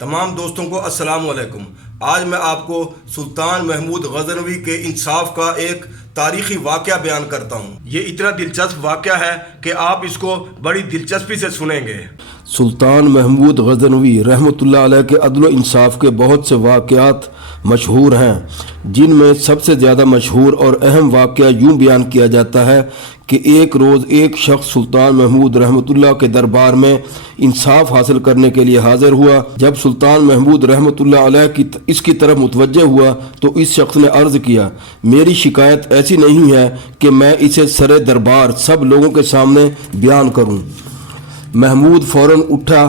تمام دوستوں کو السلام علیکم۔ آج میں آپ کو سلطان محمود غزنوی کے انصاف کا ایک تاریخی واقعہ بیان کرتا ہوں۔ یہ اتنا دلچسپ واقعہ ہے کہ آپ اس کو بڑی دلچسپی سے سنیں گے۔ سلطان محمود غزنوی رحمۃ اللہ علیہ کے عدل و انصاف کے بہت سے واقعات مشہور ہیں، جن میں سب سے زیادہ مشہور اور اہم واقعہ یوں بیان کیا جاتا ہے کہ ایک روز ایک شخص سلطان محمود رحمۃ اللہ کے دربار میں انصاف حاصل کرنے کے لیے حاضر ہوا۔ جب سلطان محمود رحمۃ اللہ علیہ اس کی طرف متوجہ ہوا تو اس شخص نے عرض کیا، میری شکایت ایسی نہیں ہے کہ میں اسے سر دربار سب لوگوں کے سامنے بیان کروں۔ محمود فوراً اٹھا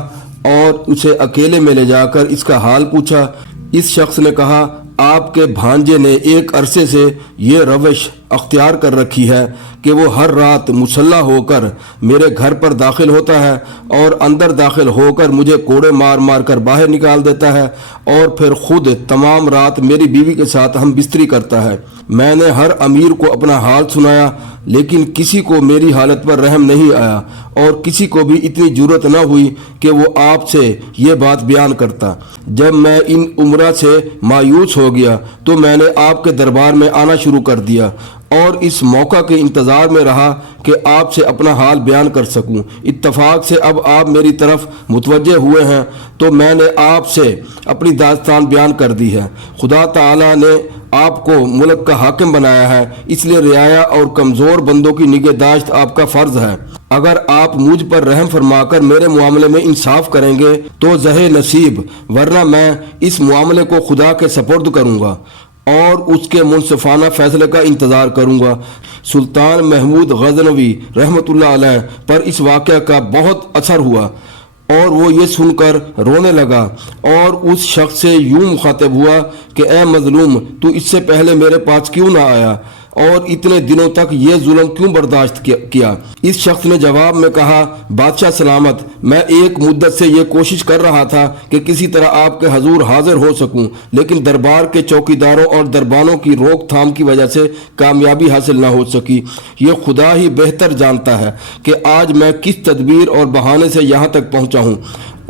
اور اسے اکیلے میں لے جا کر اس کا حال پوچھا۔ اس شخص نے کہا، آپ کے بھانجے نے ایک عرصے سے یہ روش اختیار کر رکھی ہے کہ وہ ہر رات مسلح ہو کر میرے گھر پر داخل ہوتا ہے اور اندر داخل ہو کر مجھے کوڑے مار مار کر باہر نکال دیتا ہے اور پھر خود تمام رات میری بیوی کے ساتھ ہم بستری کرتا ہے۔ میں نے ہر امیر کو اپنا حال سنایا، لیکن کسی کو میری حالت پر رحم نہیں آیا اور کسی کو بھی اتنی جرأت نہ ہوئی کہ وہ آپ سے یہ بات بیان کرتا۔ جب میں ان امرا سے مایوس ہو گیا تو میں نے آپ کے دربار میں آنا شروع کر دیا اور اس موقع کے انتظار میں رہا کہ آپ سے اپنا حال بیان کر سکوں۔ اتفاق سے اب آپ میری طرف متوجہ ہوئے ہیں تو میں نے آپ سے اپنی داستان بیان کر دی ہے۔ خدا تعالیٰ نے آپ کو ملک کا حاکم بنایا ہے، اس لیے رعایا اور کمزور بندوں کی نگہداشت آپ کا فرض ہے۔ اگر آپ مجھ پر رحم فرما کر میرے معاملے میں انصاف کریں گے تو زہ نصیب، ورنہ میں اس معاملے کو خدا کے سپرد کروں گا اور اس کے منصفانہ فیصلے کا انتظار کروں گا۔ سلطان محمود غزنوی رحمۃ اللہ علیہ پر اس واقعہ کا بہت اثر ہوا اور وہ یہ سن کر رونے لگا اور اس شخص سے یوں مخاطب ہوا کہ اے مظلوم، تو اس سے پہلے میرے پاس کیوں نہ آیا اور اتنے دنوں تک یہ ظلم کیوں برداشت کیا؟ اس شخص نے جواب میں کہا، بادشاہ سلامت، میں ایک مدت سے یہ کوشش کر رہا تھا کہ کسی طرح آپ کے حضور حاضر ہو سکوں، لیکن دربار کے چوکیداروں اور دربانوں کی روک تھام کی وجہ سے کامیابی حاصل نہ ہو سکی۔ یہ خدا ہی بہتر جانتا ہے کہ آج میں کس تدبیر اور بہانے سے یہاں تک پہنچا ہوں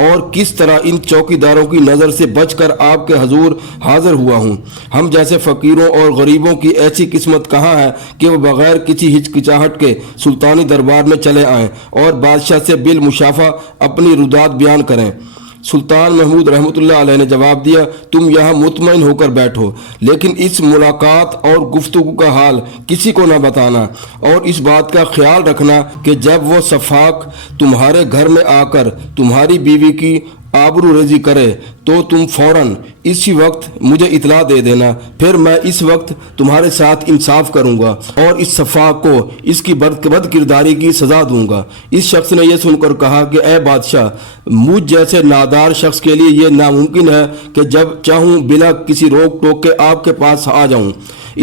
اور کس طرح ان چوکیداروں کی نظر سے بچ کر آپ کے حضور حاضر ہوا ہوں۔ ہم جیسے فقیروں اور غریبوں کی ایسی قسمت کہاں ہے کہ وہ بغیر کسی ہچکچاہٹ کے سلطانی دربار میں چلے آئیں اور بادشاہ سے بالمشافہ اپنی ردات بیان کریں۔ سلطان محمود رحمۃ اللہ علیہ نے جواب دیا، تم یہاں مطمئن ہو کر بیٹھو، لیکن اس ملاقات اور گفتگو کا حال کسی کو نہ بتانا اور اس بات کا خیال رکھنا کہ جب وہ سفاک تمہارے گھر میں آ کر تمہاری بیوی کی آبرو ریزی کرے تو تم فوراً اسی وقت مجھے اطلاع دے دینا، پھر میں اس وقت تمہارے ساتھ انصاف کروں گا اور اس سفاک کو اس کی بد کرداری کی سزا دوں گا۔ اس شخص نے یہ سن کر کہا کہ اے بادشاہ، مجھ جیسے نادار شخص کے لیے یہ ناممکن ہے کہ جب چاہوں بلا کسی روک ٹوک کے آپ کے پاس آ جاؤں۔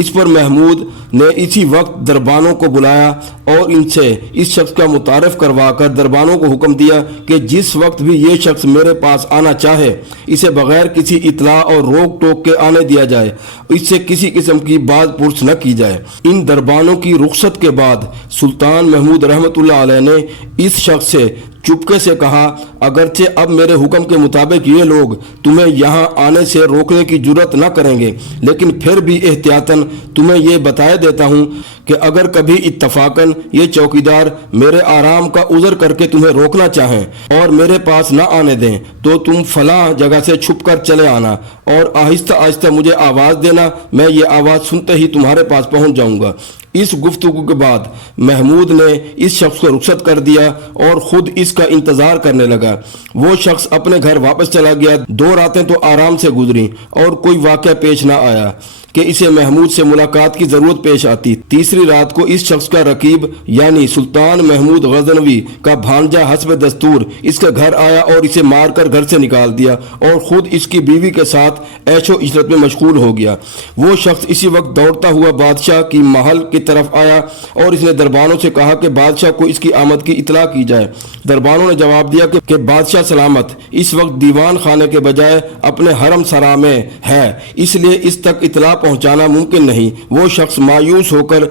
اس پر محمود نے اسی وقت دربانوں کو بلایا اور ان سے اس شخص کا متعارف کروا کر دربانوں کو حکم دیا کہ جس وقت بھی یہ شخص میرے پاس آنا چاہے اسے بغیر کسی اطلاع اور روک ٹوک کے آنے دیا جائے، اس سے کسی قسم کی بات پرس نہ کی جائے۔ ان دربانوں کی رخصت کے بعد سلطان محمود رحمۃ اللہ علیہ نے اس شخص سے چپکے سے کہا، اگرچہ اب میرے حکم کے مطابق یہ لوگ تمہیں یہاں آنے سے روکنے کی جرأت نہ کریں گے، لیکن پھر بھی احتیاطاً تمہیں یہ بتائے دیتا ہوں کہ اگر کبھی اتفاقاً یہ چوکیدار میرے آرام کا عذر کر کے تمہیں روکنا چاہیں اور میرے پاس نہ آنے دیں تو تم فلاں جگہ سے چھپ کر چلے آنا اور آہستہ آہستہ مجھے آواز دینا، میں یہ آواز سنتے ہی تمہارے پاس پہنچ جاؤں گا۔ اس گفتگو کے بعد محمود نے اس شخص کو رخصت کر دیا اور خود اس کا انتظار کرنے لگا۔ وہ شخص اپنے گھر واپس چلا گیا۔ 2 راتیں تو آرام سے گزریں اور کوئی واقعہ پیش نہ آیا کہ اسے محمود سے ملاقات کی ضرورت پیش آتی۔ تیسری رات کو اس شخص کا رقیب یعنی سلطان محمود غزنوی کا بھانجا حسب دستور اس کے گھر آیا اور اسے مار کر گھر سے نکال دیا اور خود اس کی بیوی کے ساتھ عیش و عشرت میں مشغول ہو گیا۔ وہ شخص اسی وقت دوڑتا ہوا بادشاہ کی محل کی طرف آیا اور اس نے دربانوں سے کہا کہ بادشاہ کو اس کی آمد کی اطلاع کی جائے۔ دربانوں نے جواب دیا کہ بادشاہ سلامت اس وقت دیوان خانے کے بجائے اپنے حرم سرا میں ہے، اس لیے اس تک اطلاع پہنچانا ممکن نہیں۔ وہ شخص مایوس ہو کر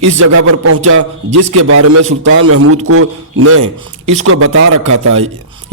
اس جگہ پر پہنچا جس کے بارے میں سلطان محمود نے اس کو بتا رکھا تھا،